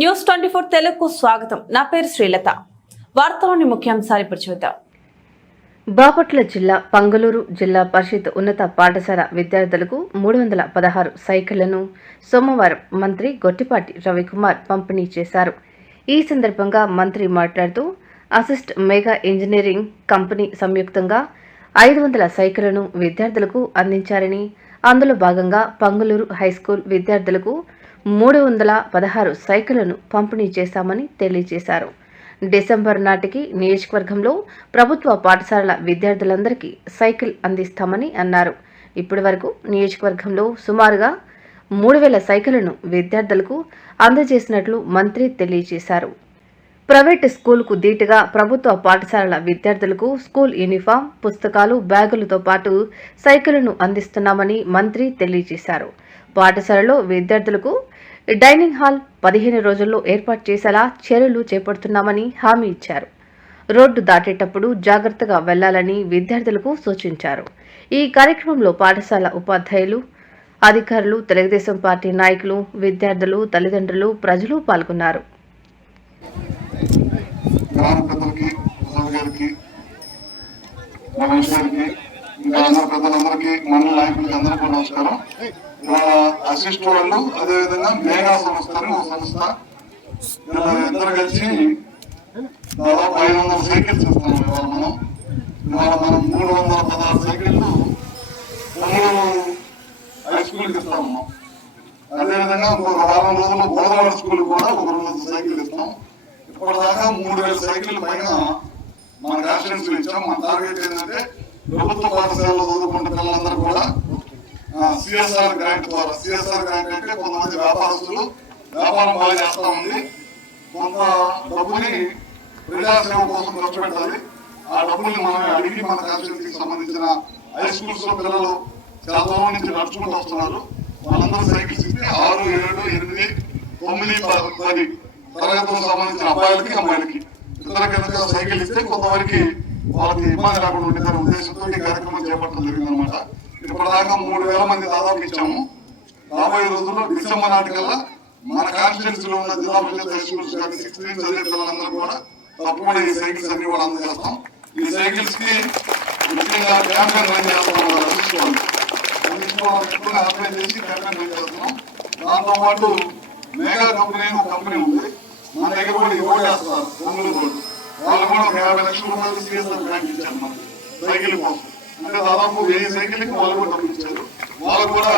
News 24 తెలుగుకు స్వాగతం. నా పేరు శ్రీలత. వార్తలోని ముఖ్యాంశాలు ఇప్పుడు చూద్దాం. బాపట్ల జిల్లా పంగలూరు జిల్లా పరిషత్ ఉన్నత పాఠశాల విద్యార్థులకు 316 సైకిళ్లను సోమవారం మంత్రి గొట్టిపాటి రవికుమార్ పంపిణీ చేశారు. ఈ సందర్భంగా మంత్రి మాట్లాడుతూ అసిస్ట్ మెగా ఇంజనీరింగ్ కంపెనీ సంయుక్తంగా 500 సైకిళ్లను విద్యార్థులకు అందించారని, అందులో భాగంగా పంగలూరు హైస్కూల్ విద్యార్థులకు 316 సైకిళ్లను పంపిణీ చేశామని తెలియజేశారు. డిసెంబర్ నాటికి నియోజకవర్గంలో ప్రభుత్వ పాఠశాలల విద్యార్థులందరికీ సైకిల్ అందిస్తామని అన్నారు. ఇప్పటి వరకు నియోజకవర్గంలో సుమారుగా 3000 సైకిళ్లను విద్యార్థులకు అందజేసినట్లు మంత్రి తెలియజేశారు. ప్రైవేటు స్కూలుకు ధీటుగా ప్రభుత్వ పాఠశాలల విద్యార్థులకు స్కూల్ యూనిఫామ్, పుస్తకాలు, బ్యాగులతో పాటు సైకిళ్లను అందిస్తున్నామని మంత్రి తెలియజేశారు. పాఠశాలలో విద్యార్థులకు డైనింగ్ హాల్ 15 రోజుల్లో ఏర్పాటు చేసేలా చర్యలు చేపడుతున్నామని హామీ ఇచ్చారు. రోడ్డు దాటేటప్పుడు జాగ్రత్తగా వెళ్లాలని విద్యార్థులకు సూచించారు. ఈ కార్యక్రమంలో పాఠశాల ఉపాధ్యాయులు, అధికారులు, తెలుగుదేశం పార్టీ నాయకులు, విద్యార్థులు, తల్లిదండ్రులు, ప్రజలు పాల్గొన్నారు. ఇవాళ అసిస్ట్ వాళ్ళు అదేవిధంగా మేఘా సంస్థ అని ఒక సంస్థ ఇద్దరు కలిసి దాదాపు 500 సైకిల్స్ ఇస్తాం. ఇవాళ మనం 316 సైకిళ్ళు హై స్కూల్కి ఇస్తాము. అదేవిధంగా ఇంకొక వారం రోజుల్లో గోదావరి స్కూల్ కూడా ఒక 200 సైకిల్ ఇస్తాం. ఇప్పటిదాకా 3000 సైకిల్ పైన మన కాన్స్టిట్యూన్సీ ఇచ్చాం. మన టార్గెట్ ఏంటంటే ప్రభుత్వ పాఠశాలలో చదువుకుంటే పిల్లలందరూ కూడా సిఎస్ఆర్ గ్రాంట్ ద్వారా, సిఎస్ఆర్ గ్రాంట్ అంటే కొంతమంది వ్యాపారస్తులు వ్యాపారం బాగా చేస్తా ఉంది, కొంత డబ్బుని ప్రజాసేవ కోసం ఖర్చు పెట్టాలి. ఆ డబ్బుల్ని మనం అడిగి మన కాన్స్టిట్యూన్సీకి సంబంధించిన హై స్కూల్స్ లో పిల్లలు చాలా దూరం నుంచి నడుచుకుంటూ వస్తున్నారు. వాళ్ళందరూ సైకిల్స్ ఇస్తే 6, 7, 8, 9, 10 తరగతులకు సంబంధించిన అబ్బాయిలకి అమ్మాయిలకి ఇద్దరు సైకిల్ ఇస్తే కొంతవరకు వాళ్ళకి ఇబ్బంది లేకుండా ఉండేదనే ఉద్దేశంతో ఈ కార్యక్రమం చేపట్టడం జరిగిందనమాట. ఇప్పటిదాకా 3000 మంది దాదాపు ఇచ్చాము. రాబోయే రోజుల్లో డిసెంబర్ నాటికల్లా మన కాన్స్టిట్యూన్సీలో ఉన్న జిల్లా పరిషత్ హై స్కూల్స్ కానీ 16 చదివే పిల్లలందరూ కూడా తప్పకుండా ఈ సైకిల్స్ అన్ని కూడా అందజేస్తాం. ఈ సైకిల్స్ కి ముఖ్యంగా క్యాంపెయిన్ రన్ చేస్తున్నాం. అప్లై చేసి క్యాంపెయిన్ రన్ చేస్తున్నాం. దాంతో పాటు మేఘా కంపెనీ ఒక కంపెనీ ఉంది, మన దగ్గర కూడా ఇవ్వడు చేస్తున్నారు ఒంగోలు రోడ్డు. వాళ్ళు కూడా ఒక 50 లక్షల రూపాయలు సిఎస్ఆర్ బ్యాంక్ ఇచ్చారు మన సైకిల్ కోసం. అంటే దాదాపు 1000 సైకిల్కి వాళ్ళు కూడా డబ్బులు ఇచ్చారు. వాళ్ళు కూడా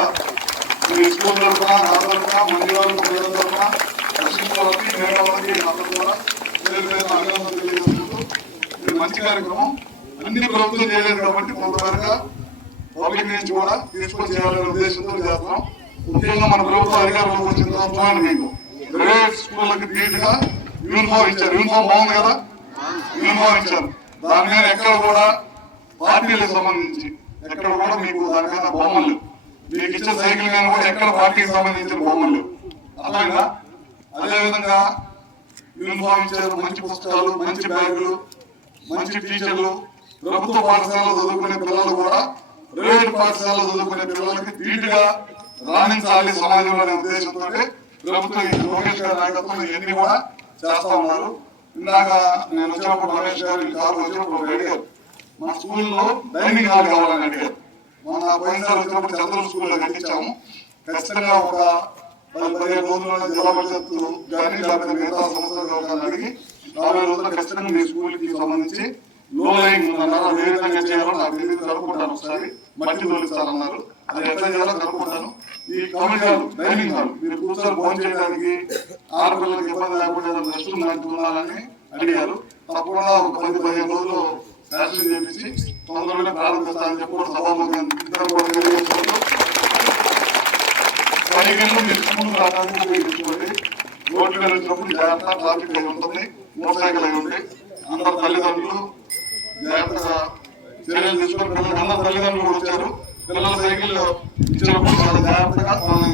ఈ స్కూల్ తరఫున, నా తరఫున, మంది వాళ్ళకి, పిల్లల తరఫున, అసిస్ట్ వాళ్ళకి, మేఘా వాళ్ళకి అందరూ కూడా అభినందనలు తెలియజేసుకుంటూ ఇది మంచి కార్యక్రమం. అన్ని ప్రభుత్వం చేయలేదు కాబట్టి కొంతవరకు పబ్లిక్ నుంచి కూడా తీసుకొని చేయాలనే ఉద్దేశంతో చేస్తున్నాం. ముఖ్యంగా మన ప్రభుత్వ అధికారులకు వచ్చిన తర్వాత మీకు ప్రైవేట్ స్కూళ్ళకి ధీటుగా యూనిఫామ్ ఇచ్చారు. యూనిఫామ్ బాగుంది కదా, యూనిఫామ్ ఇచ్చారు. దాని మీద ఎక్కడ కూడా పార్టీలకు సంబంధించి ఎక్కడ కూడా మీకు దాని మీద బొమ్మలు లేవు. మీకు ఇచ్చే సైకిల్ మీద కూడా ఎక్కడ పార్టీకి సంబంధించిన బొమ్మలు లేవు. అలాగా అదేవిధంగా యూనిఫామ్ ఇచ్చారు, మంచి పుస్తకాలు, మంచి బ్యాగులు, మంచి టీచర్లు. ప్రభుత్వ పాఠశాలలో చదువుకునే పిల్లలు కూడా ప్రైవేట్ పాఠశాలలో చదువుకునే పిల్లలకి ధీటుగా రాణించాలి సమాజంలో అనే ఉద్దేశంతో ప్రభుత్వం లోకేష్ గారి నాయకత్వంలో ఇవన్నీ కూడా చేస్తా ఉన్నారు. ఇందాక నేను వచ్చినప్పుడు రమేష్ గారు ఈ కారు వచ్చినప్పుడు అడిగారు, మా స్కూల్లో డైనింగ్ హాల్ కావాలని అడిగారు. మన పోయినసారి వచ్చినప్పుడు చంద్ర స్కూల్లో కట్టించాము. ఖచ్చితంగా ఒక 15 రోజుల్లో జిల్లా పరిషత్తు కానీ లేకపోతే మిగతా సంస్థలు అడిగి రాబోయే రోజుల్లో ఖచ్చితంగా మీ స్కూల్కి సంబంధించి లో లైన్ ఉందన్నారు. అది ఏ విధంగా చేయాలో నాకు తెలియదు, కనుక్కుంటాను. ఒకసారి మట్టి తోలిస్తారన్నారు, అది ఎట్లా చేయాలో కనుక్కుంటాను. ఈ కమ్యూనిటీ హాల్, డైనింగ్ హాల్ మీరు కూర్చొని భోజనం చేయడానికి ఆడపిల్లలకి ఇబ్బంది లేకుండా రెస్ట్ రూమ్ లాంటివి ఉండాలని అడిగారు. తప్పకుండా ఒక 10-15 రోజులు శాసనం చేపించి తొందరగా ప్రారంభిస్తానని చెప్పి కూడా సభాముఖంగా ఇద్దరు కూడా తెలియజేసుకుంటూ సైకిళ్ళు మీరు స్కూల్ రావడానికి ఉపయోగించుకోండి. రోడ్లు వెళ్ళినప్పుడు జాగ్రత్త, ట్రాఫిక్ అయి ఉంటుంది, మోటార్ సైకిల్ అయి ఉంటాయి. అందరు తల్లిదండ్రులు జాగ్రత్తగా చర్యలు తీసుకొని పిల్లలకి అందరు తల్లిదండ్రులు కూడా వచ్చారు. పిల్లల సైకిల్ ఇచ్చినప్పుడు చాలా జాగ్రత్తగా వాళ్ళని